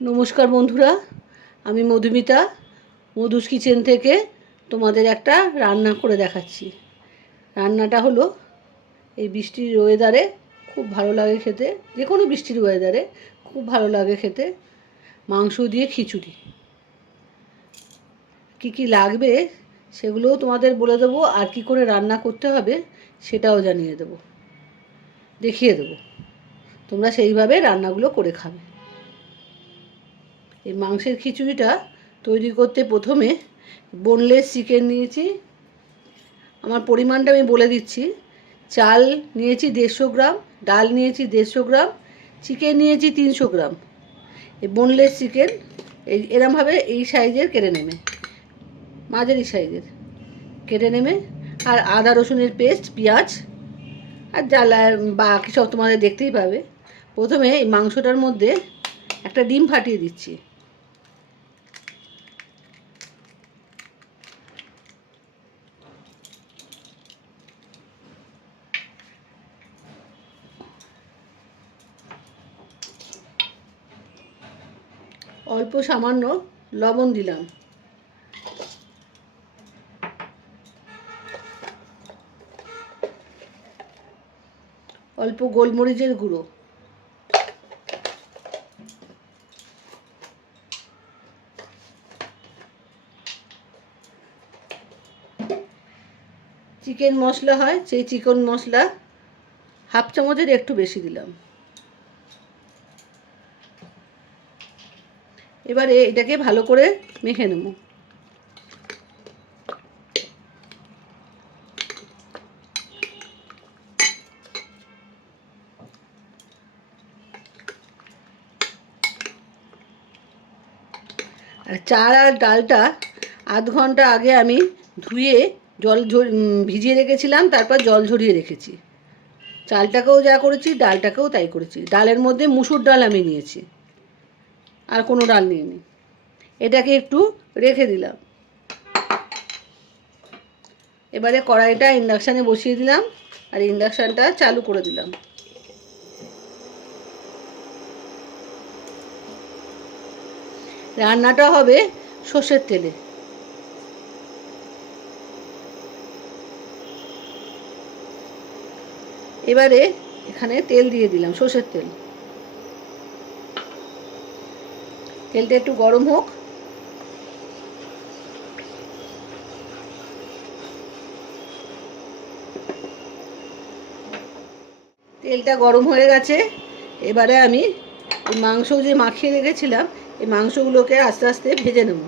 নমস্কার বন্ধুরা, আমি মধুমিতা মধুস কিচেন থেকে তোমাদের একটা রান্না করে দেখাচ্ছি। রান্নাটা হলো এই বৃষ্টির ওয়েদারে খুব ভালো লাগে খেতে, যে কোনো বৃষ্টির ওয়েদারে খুব ভালো লাগে খেতে, মাংস দিয়ে খিচুড়ি। কি কি লাগবে সেগুলোও তোমাদের বলে দেবো, আর কি করে রান্না করতে হবে সেটাও জানিয়ে দেবো, দেখিয়ে দেবো। তোমরা সেইভাবে রান্নাগুলো করে খাবে। এই মাংসের খিচুড়িটা তৈরি করতে প্রথমে বোনলেস চিকেন নিয়েছি। আমার পরিমাণটা আমি বলে দিচ্ছি। চাল নিয়েছি 150 গ্রাম, ডাল নিয়েছি 150 গ্রাম, চিকেন নিয়েছি 300 গ্রাম। এই বোনলেস চিকেন এরমভাবে এই সাইজের কেটে নেবে, মাঝারি সাইজের কেটে নেবে। আর আদা রসুনের পেস্ট, পেঁয়াজ আর জ্বালা বাকি সব তোমাদের দেখতেই পাবে। প্রথমে এই মাংসটার মধ্যে একটা ডিম ফাটিয়ে দিচ্ছি। অল্প সামান্য লবণ দিলাম, অল্প গোলমরিচের গুঁড়ো, চিকেন মশলা হয় সেই চিকেন মশলা হাফ চামচের একটু বেশি দিলাম। এবারে এটাকে ভালো করে মেখে নেব। আর চাল আর ডালটা আধ ঘন্টা আগে আমি ধুয়ে জল ভিজিয়ে রেখেছিলাম, তারপর জল ঝরিয়ে রেখেছি। চালটাকেও যা করেছি ডালটাকেও তাই করেছি। ডালের মধ্যে মুসুর ডাল আমি নিয়েছি, আর কোনো ডাল নিইনি। এটাকে একটু রেখে দিলাম। এবারে কড়াইটা ইন্ডাকশানে বসিয়ে দিলাম আর ইন্ডাকশানটা চালু করে দিলাম। রান্নাটা হবে সর্ষের তেলে। এবারে এখানে তেল দিয়ে দিলাম, সর্ষের তেল। তেলটা একটু গরম হোক। তেলটা গরম হয়ে গেছে। এবারে আমি এই মাংস যে মাখিয়ে রেখেছিলাম এই মাংসগুলোকে আস্তে আস্তে ভেজে নেব।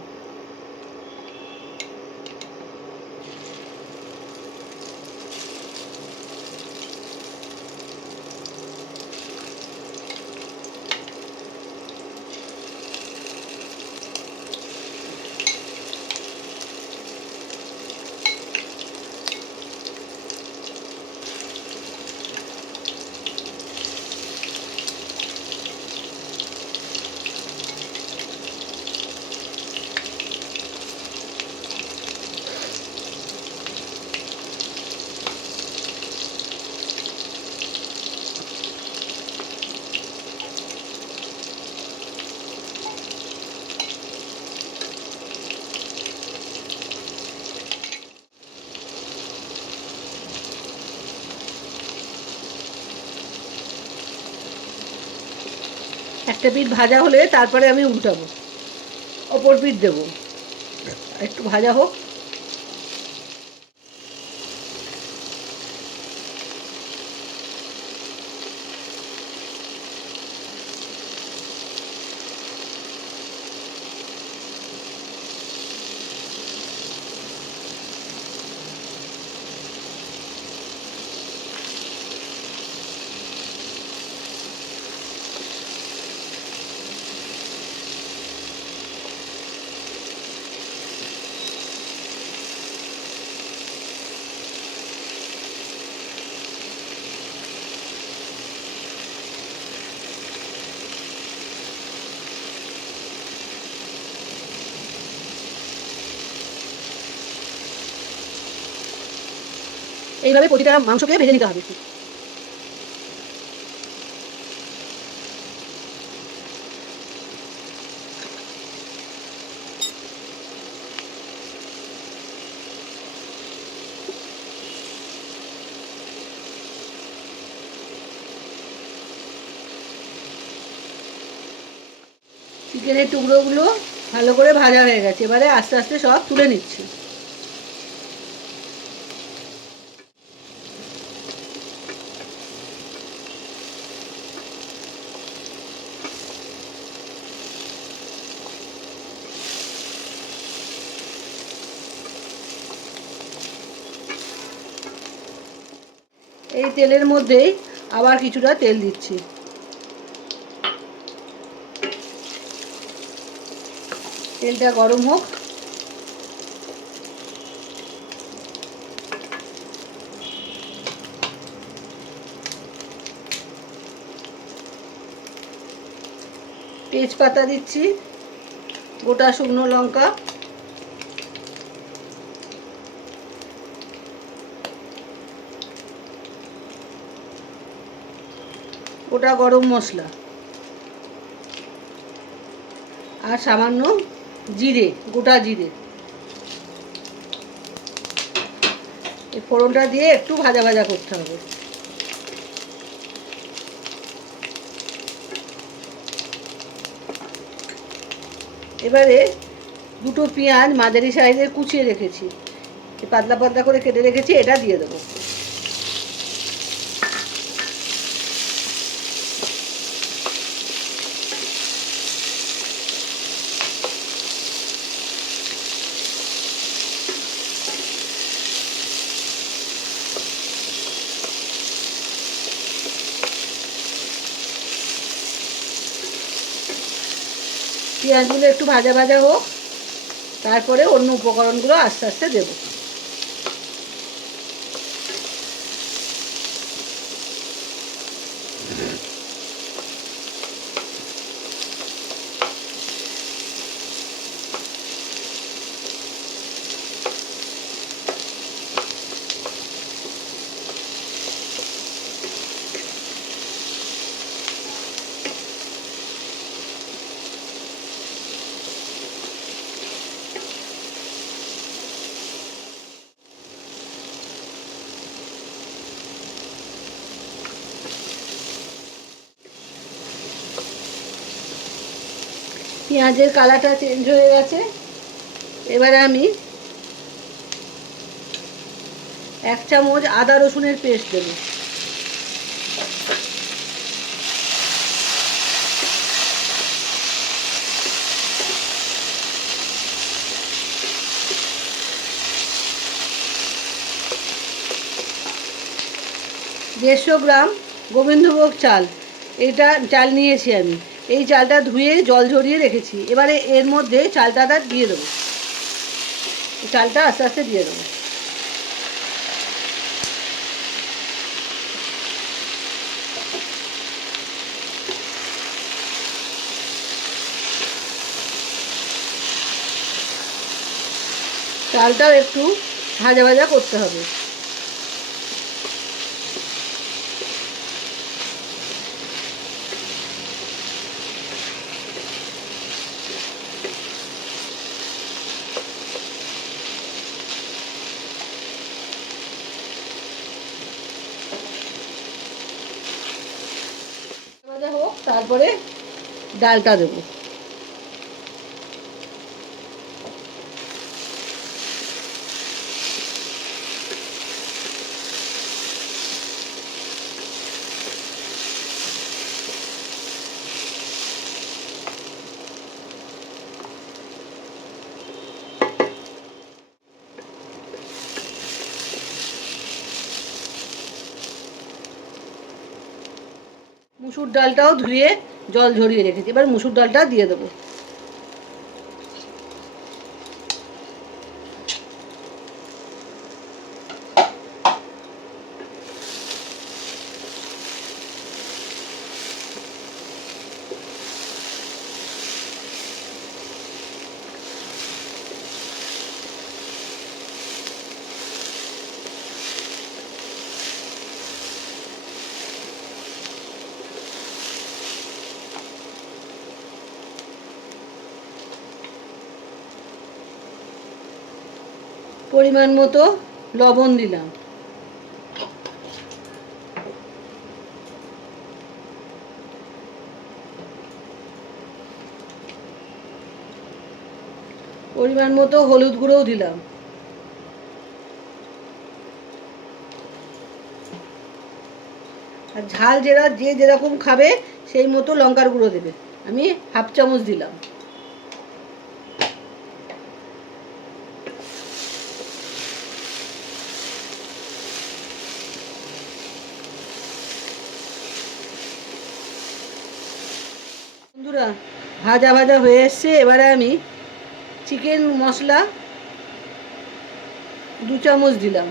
একটা পিঠ ভাজা হলে তারপরে আমি উল্টাবো, অপর পিঠ দেবো। একটু ভাজা হোক। এইভাবে প্রতিটা মাংসকে ভেজে নিতে হবে। চিকেনের টুকরোগুলো ভালো করে ভাজা হয়ে গেছে, এবারে আস্তে আস্তে সব তুলে নিচ্ছি। এই তেলের মধ্যেই আবার কিছুটা তেল দিচ্ছি। তেলটা গরম হোক। তেজপাতা দিচ্ছি, গোটা শুকনো লঙ্কা, গোটা গরম মশলা আর সামান্য জিরে, গোটা জিরে। এই ফোড়নটা দিয়ে একটু ভাজা ভাজা করতে হবে। এবারে দুটো পেঁয়াজ মাঝারি সাইজের কুচিয়ে রেখেছি, পাতলা পাতলা করে কেটে রেখেছি, এটা দিয়ে দেবো। পেঁয়াজগুলো একটু ভাজা ভাজা হোক, তারপরে অন্য উপকরণগুলো আস্তে আস্তে দেব। পেঁয়াজের কালারটা চেঞ্জ হয়ে গেছে, এবারে আমি 1 চামচ আদা রসুনের পেস্ট দেব। দেড়শো গ্রাম গোবিন্দভোগ চাল, এটা চাল নিয়েছি আমি। এই চালটা ধুয়ে জল ঝরিয়ে রেখেছি, এবারে এর মধ্যে চালটা দিয়ে দেবো। চালটা আস্তে আস্তে দিয়ে দেবো। চালটাও একটু ভাজা ভাজা করতে হবে। ভাজা হোক, তারপরে ডালটা দেবো। মুসুর ডালটাও ধুয়ে জল ঝরিয়ে রেখেছি, এবার মুসুর ডালটা দিয়ে দেবো। পরিমাণ মতো লবণ দিলাম। পরিমাণ মতো হলুদ গুঁড়োও দিলাম। আর ঝাল যে যেরকম খাবে সেই মতো লঙ্কার গুঁড়ো দেবে। আমি 1/2 চামচ দিলাম। বন্ধুরা, ভাজা ভাজা হয়ে এসছে। এবারে আমি চিকেন মশলা 2 চামচ দিলাম।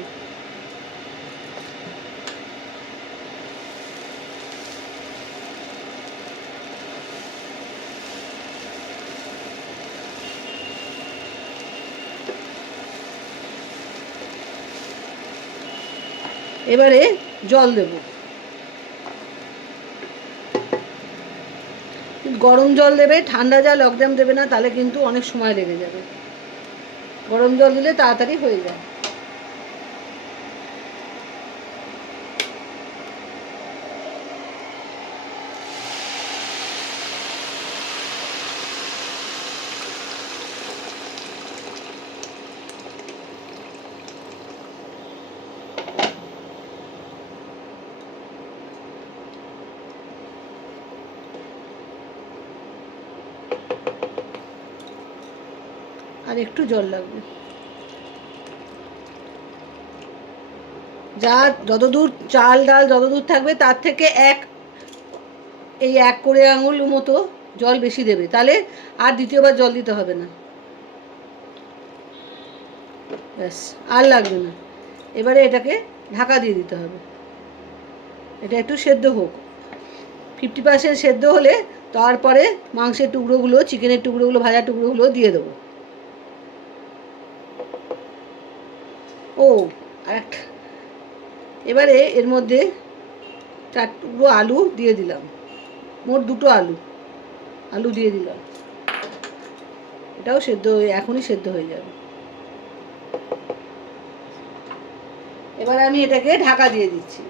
এবারে জল দেব। গরম জল দেবে, ঠান্ডা জল একদম দেবে না, তাহলে কিন্তু অনেক সময় লেগে যাবে। গরম জল দিলে তাড়াতাড়ি হয়ে যায়। আর একটু জল লাগবে। যতদূর চাল ডাল যতদূর থাকবে তার থেকে এই 1 করে আঙুল মতো জল বেশি দেবে, তাহলে আর দ্বিতীয়বার জল দিতে হবে না। ব্যাস, আর লাগবে না। এবারে এটাকে ঢাকা দিয়ে দিতে হবে। এটা একটু সেদ্ধ হোক। 50% সেদ্ধ হলে তারপরে মাংসের টুকরোগুলো, চিকেনের টুকরোগুলো, ভাজা টুকরোগুলো দিয়ে দেবো। ও আরেকটা, এবারে এর মধ্যে 4 টুকরো আলু দিয়ে দিলাম। মোট 2টো আলু দিয়ে দিলাম। এটাও সেদ্ধ হয়ে এখনই সেদ্ধ হয়ে যাবে। এবার আমি এটাকে ঢাকা দিয়ে দিচ্ছি।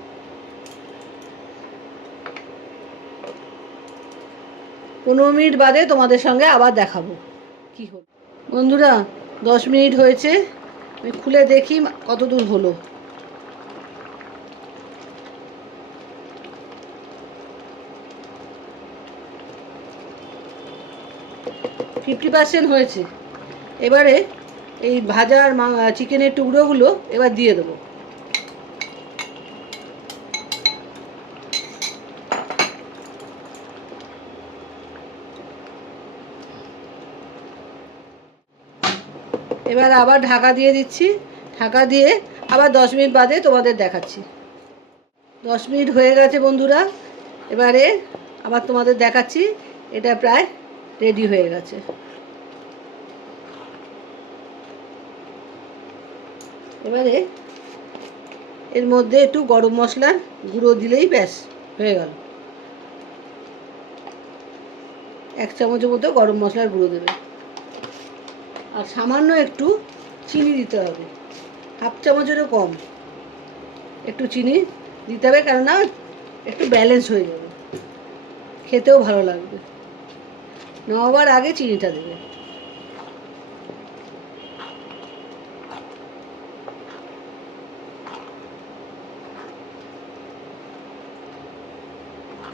15 মিনিট বাদে তোমাদের সঙ্গে আবার দেখাবো কি হলো। বন্ধুরা, 10 মিনিট হয়েছে। আমি খুলে দেখি কত দূর হলো। ফিফটি পার্সেন্ট হয়েছে। এবারে এই ভাজার চিকেনের টুকরোগুলো এবার দিয়ে দেবো। এবার আবার ঢাকা দিয়ে দিচ্ছি। ঢাকা দিয়ে আবার 10 মিনিট বাদে তোমাদের দেখাচ্ছি। 10 মিনিট হয়ে গেছে বন্ধুরা। এবারে আবার তোমাদের দেখাচ্ছি। এটা প্রায় রেডি হয়ে গেছে। এবারে এর মধ্যে একটু গরম মশলার গুঁড়ো দিলেই ব্যাস হয়ে গেল। 1 চামচের মতো গরম মশলার গুঁড়ো দেবে। আর সামান্য একটু চিনি দিতে হবে, 1/2 চামচেরও কম একটু চিনি দিতে হবে, কেননা একটু ব্যালেন্স হয়ে যাবে, খেতেও ভালো লাগবে। নামাবার আগে চিনিটা দেবে।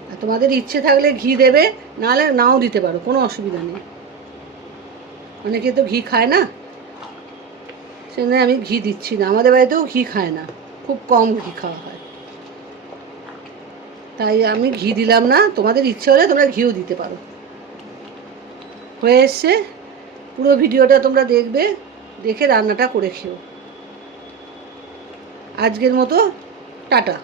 আর তোমাদের ইচ্ছে থাকলে ঘি দেবে, নাহলে নাও দিতে পারো, কোনো অসুবিধা নেই। অনেকে তো ঘি খায় না, সেজন্য আমি ঘি দিচ্ছি না। আমাদের বাড়িতেও ঘি খায় না, খুব কম ঘি খাওয়া হয়, তাই আমি ঘি দিলাম না। তোমাদের ইচ্ছে হলে তোমরা ঘিও দিতে পারো। হয়ে এসছে। পুরো ভিডিওটা তোমরা দেখবে, দেখে রান্নাটা করে খেও। আজকের মতো টাটা।